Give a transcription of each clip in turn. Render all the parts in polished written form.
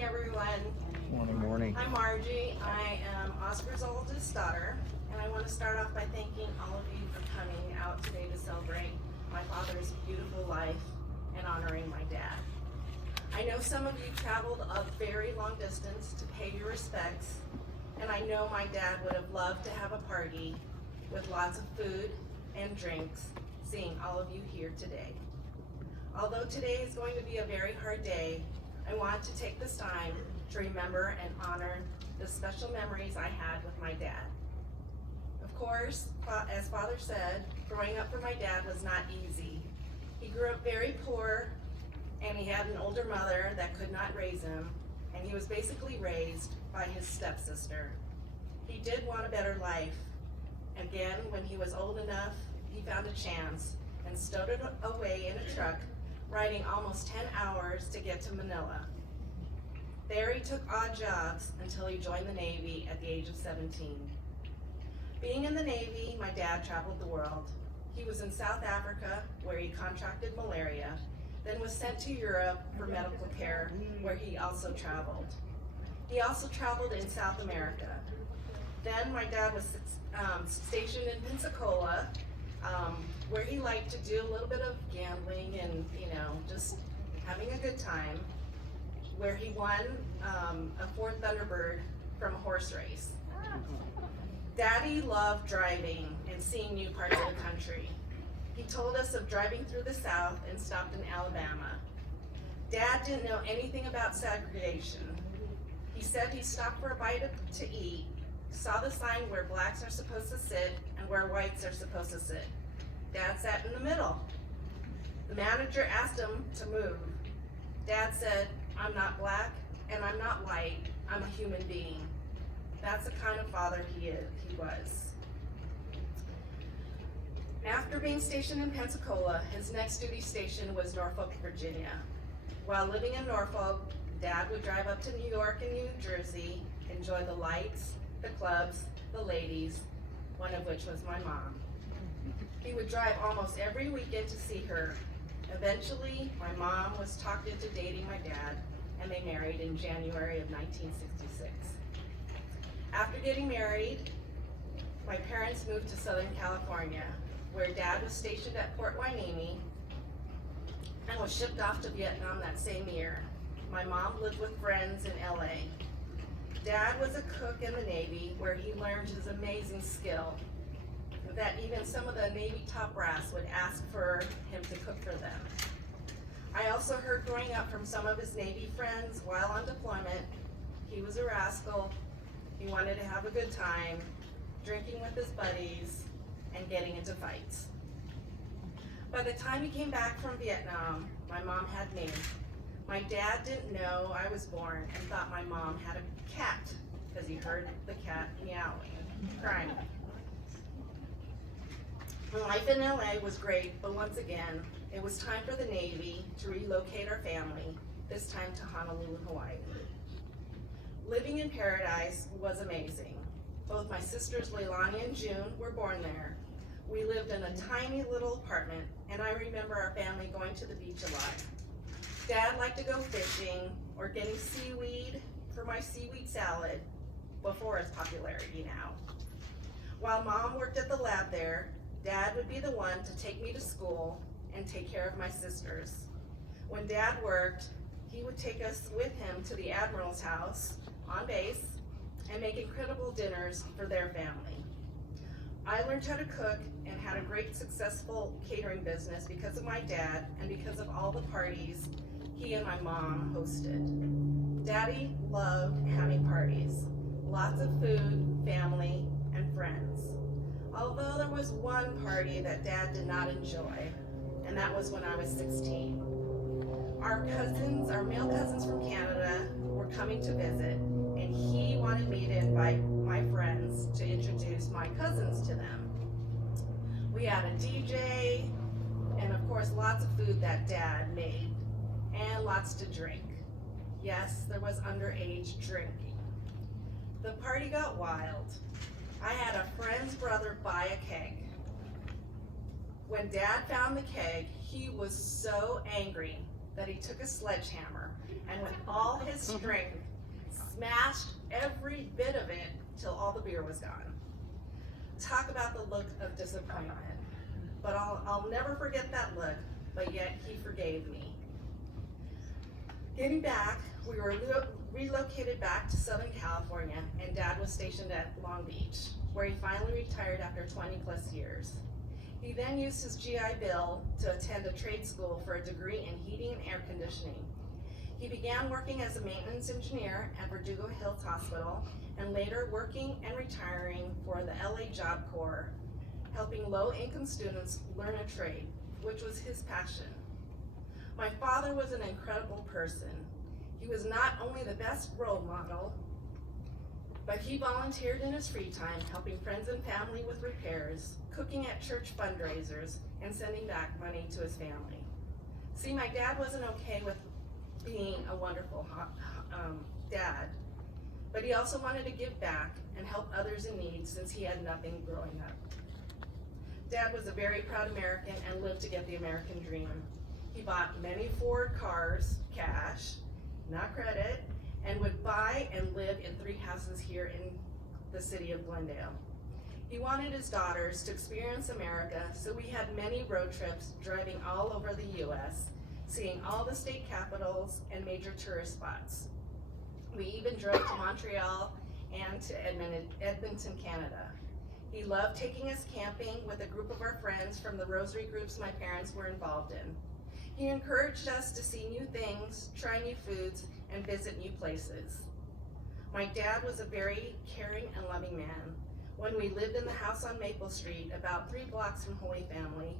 morning, everyone. Morning, morning. I'm Margie. I am Oscar's oldest daughter, and I want to start off by thanking all of you for coming out today to celebrate my father's beautiful life and honoring my dad. I know some of you traveled a very long distance to pay your respects, and I know my dad would have loved to have a party with lots of food and drinks, seeing all of you here today. Although today is going to be a very hard day, I want to take this time to remember and honor the special memories I had with my dad. Of course, as Father said, growing up for my dad was not easy. He grew up very poor, and he had an older mother that could not raise him, and he was basically raised by his stepsister. He did want a better life. Again, when he was old enough, he found a chance and stowed it away in a truck, riding almost 10 hours to get to Manila. There he took odd jobs until he joined the Navy at the age of 17. Being in the Navy, my dad traveled the world. He was in South Africa, where he contracted malaria, then was sent to Europe for medical care, where he also traveled. He also traveled in South America. Then my dad was stationed in Pensacola, where he liked to do a little bit of gambling and, just having a good time, where he won a Ford Thunderbird from a horse race. Daddy loved driving and seeing new parts of the country. He told us of driving through the South and stopped in Alabama. Dad didn't know anything about segregation. He said he stopped for a bite to eat, saw the sign where blacks are supposed to sit and where whites are supposed to sit. Dad sat in the middle. The manager asked him to move. Dad said, "I'm not black and I'm not white, I'm a human being." That's the kind of father he was. After being stationed in Pensacola, his next duty station was Norfolk, Virginia. While living in Norfolk, Dad would drive up to New York and New Jersey, enjoy the lights, the clubs, the ladies, one of which was my mom. He would drive almost every weekend to see her. Eventually, my mom was talked into dating my dad, and they married in January of 1966. After getting married, my parents moved to Southern California, where Dad was stationed at Port Hueneme and was shipped off to Vietnam that same year. My mom lived with friends in LA. Dad was a cook in the Navy, where he learned his amazing skill that even some of the Navy top brass would ask for him to cook for them. I also heard growing up from some of his Navy friends while on deployment, he was a rascal, he wanted to have a good time, drinking with his buddies, and getting into fights. By the time he came back from Vietnam, my mom had me. My dad didn't know I was born and thought my mom had a cat because he heard the cat meowing, crying. Life in LA was great, but once again, it was time for the Navy to relocate our family, this time to Honolulu, Hawaii. Living in paradise was amazing. Both my sisters Leilani and June were born there. We lived in a tiny little apartment, and I remember our family going to the beach a lot. Dad liked to go fishing or getting seaweed for my seaweed salad before its popularity now. While Mom worked at the lab there, Dad would be the one to take me to school and take care of my sisters. When Dad worked, he would take us with him to the Admiral's house on base and make incredible dinners for their family. I learned how to cook and had a great successful catering business because of my dad and because of all the parties he and my mom hosted. Daddy loved having parties, lots of food, family, and friends. Although there was one party that Dad did not enjoy, and that was when I was 16. Our male cousins from Canada were coming to visit, and he wanted me to invite my friends to introduce my cousins to them. We had a DJ, and of course lots of food that Dad made, and lots to drink. Yes, there was underage drinking. The party got wild. I had a friend's brother buy a keg. When Dad found the keg, he was so angry that he took a sledgehammer and with all his strength smashed every bit of it till all the beer was gone. Talk about the look of disappointment. But I'll never forget that look, but yet he forgave me. Getting back, we were relocated back to Southern California, and Dad was stationed at Long Beach, where he finally retired after 20 plus years. He then used his GI Bill to attend a trade school for a degree in heating and air conditioning. He began working as a maintenance engineer at Verdugo Hills Hospital, and later working and retiring for the LA Job Corps, helping low-income students learn a trade, which was his passion. My father was an incredible person. He was not only the best role model, but he volunteered in his free time, helping friends and family with repairs, cooking at church fundraisers, and sending back money to his family. See, my dad wasn't okay with being a wonderful dad, but he also wanted to give back and help others in need since he had nothing growing up. Dad was a very proud American and lived to get the American dream. He bought many Ford cars, cash, not credit, and would buy and live in 3 houses here in the city of Glendale. He wanted his daughters to experience America, so we had many road trips driving all over the US, seeing all the state capitals and major tourist spots. We even drove to Montreal and to Edmonton, Canada. He loved taking us camping with a group of our friends from the rosary groups my parents were involved in. He encouraged us to see new things, try new foods, and visit new places. My dad was a very caring and loving man. When we lived in the house on Maple Street, about 3 blocks from Holy Family,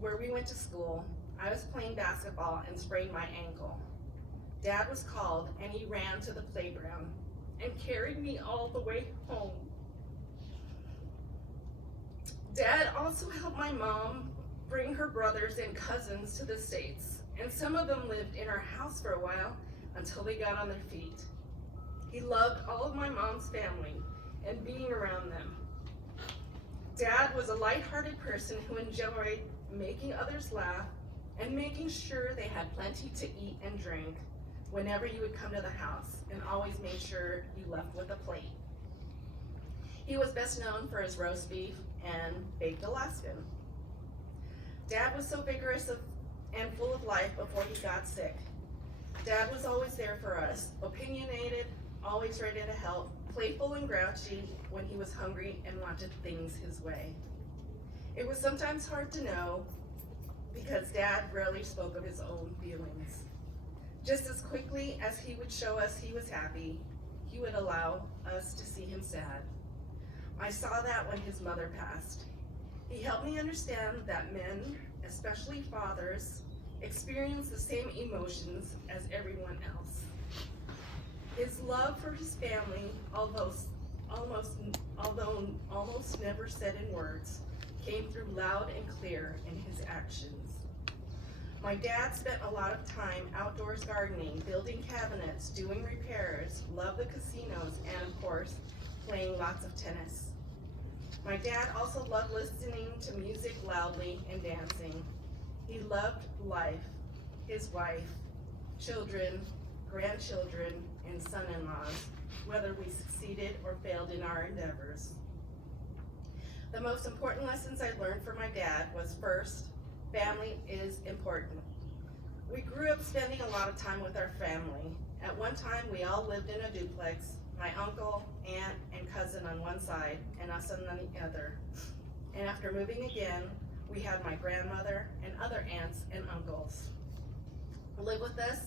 where we went to school, I was playing basketball and sprained my ankle. Dad was called and he ran to the playground and carried me all the way home. Dad also helped my mom bring her brothers and cousins to the States, and some of them lived in our house for a while until they got on their feet. He loved all of my mom's family and being around them. Dad was a lighthearted person who enjoyed making others laugh and making sure they had plenty to eat and drink whenever you would come to the house, and always made sure you left with a plate. He was best known for his roast beef and baked Alaskan. Dad was so vigorous and full of life before he got sick. Dad was always there for us, opinionated, always ready to help, playful and grouchy when he was hungry and wanted things his way. It was sometimes hard to know because Dad rarely spoke of his own feelings. Just as quickly as he would show us he was happy, he would allow us to see him sad. I saw that when his mother passed. He helped me understand that men, especially fathers, experience the same emotions as everyone else. His love for his family, although almost never said in words, came through loud and clear in his actions. My dad spent a lot of time outdoors gardening, building cabinets, doing repairs, loved the casinos, and of course, playing lots of tennis. My dad also loved listening to music loudly and dancing. He loved life, his wife, children, grandchildren, and son-in-laws, whether we succeeded or failed in our endeavors. The most important lessons I learned from my dad was, first, family is important. We grew up spending a lot of time with our family. At one time, we all lived in a duplex, my uncle, aunt, and cousin on one side, and us on the other. And after moving again, we had my grandmother and other aunts and uncles live with us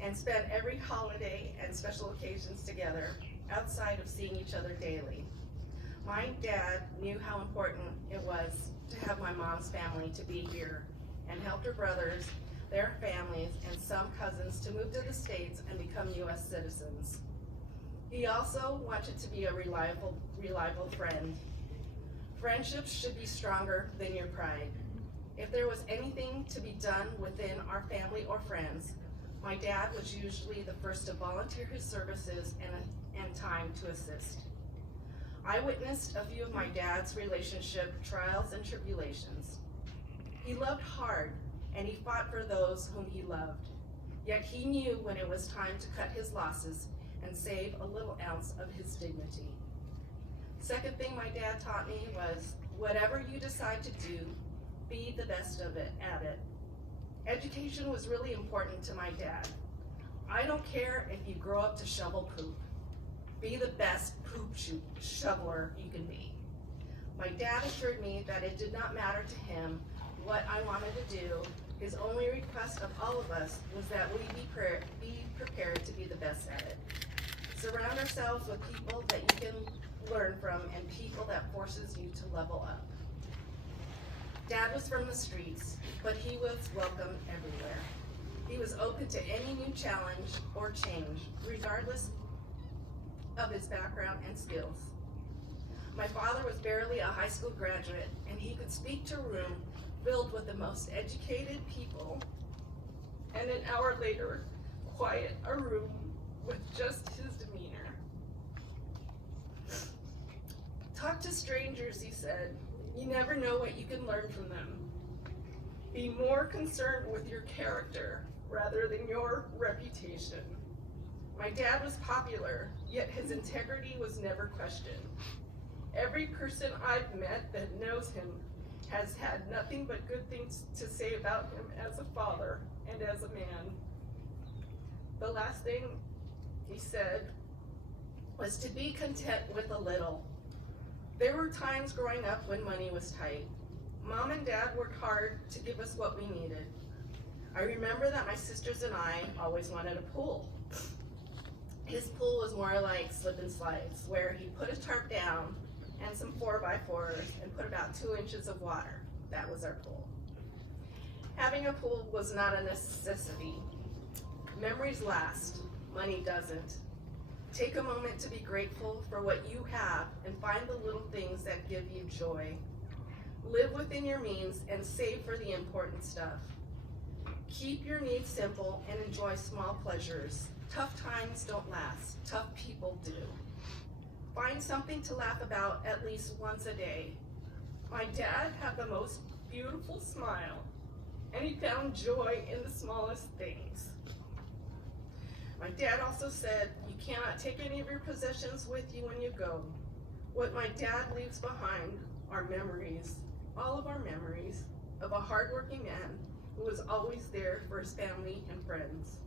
and spend every holiday and special occasions together outside of seeing each other daily. My dad knew how important it was to have my mom's family to be here and helped her brothers, their families, and some cousins to move to the States and become US citizens. He also wanted to be a reliable friend. Friendships should be stronger than your pride. If there was anything to be done within our family or friends, my dad was usually the first to volunteer his services and time to assist. I witnessed a few of my dad's relationship trials and tribulations. He loved hard, and he fought for those whom he loved. Yet he knew when it was time to cut his losses and save a little ounce of his dignity. Second thing my dad taught me was, whatever you decide to do, be the best of it at it. Education was really important to my dad. I don't care if you grow up to shovel poop. Be the best poop shoveler you can be. My dad assured me that it did not matter to him what I wanted to do. His only request of all of us was that we be prepared to be the best at it. Surround ourselves with people that you can learn from and people that forces you to level up. Dad was from the streets, but he was welcome everywhere. He was open to any new challenge or change, regardless of his background and skills. My father was barely a high school graduate, and he could speak to a room filled with the most educated people, and an hour later, quiet a room with just his demeanor. Talk to strangers, he said. You never know what you can learn from them. Be more concerned with your character rather than your reputation. My dad was popular, yet his integrity was never questioned. Every person I've met that knows him has had nothing but good things to say about him as a father and as a man. The last thing he said was to be content with a little. There were times growing up when money was tight. Mom and Dad worked hard to give us what we needed. I remember that my sisters and I always wanted a pool. His pool was more like slip and slides, where he put a tarp down and some 4x4s and put about 2 inches of water. That was our pool. Having a pool was not a necessity. Memories last, money doesn't. Take a moment to be grateful for what you have and find the little things that give you joy. Live within your means and save for the important stuff. Keep your needs simple and enjoy small pleasures. Tough times don't last, tough people do. Find something to laugh about at least once a day. My dad had the most beautiful smile, and he found joy in the smallest things. My dad also said, you cannot take any of your possessions with you when you go. What my dad leaves behind are memories, all of our memories, of a hardworking man who was always there for his family and friends.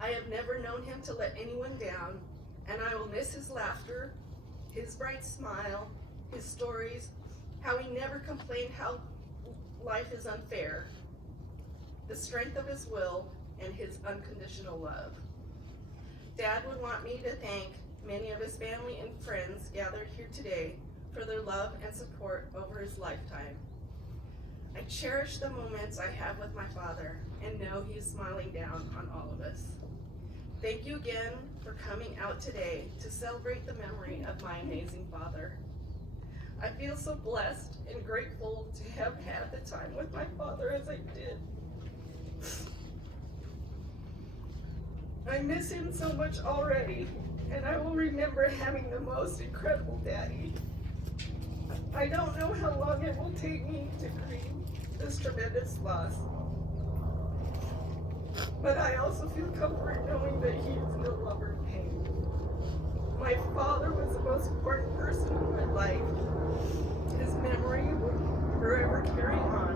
I have never known him to let anyone down, and I will miss his laughter, his bright smile, his stories, how he never complained how life is unfair, the strength of his will, and his unconditional love. Dad would want me to thank many of his family and friends gathered here today for their love and support over his lifetime. I cherish the moments I have with my father and know he is smiling down on all of us. Thank you again for coming out today to celebrate the memory of my amazing father. I feel so blessed and grateful to have had the time with my father as I did. I miss him so much already, and I will remember having the most incredible daddy. I don't know how long it will take me to grieve this tremendous loss, but I also feel comfort knowing that he is no longer in pain. My father was the most important person in my life. His memory will forever carry on.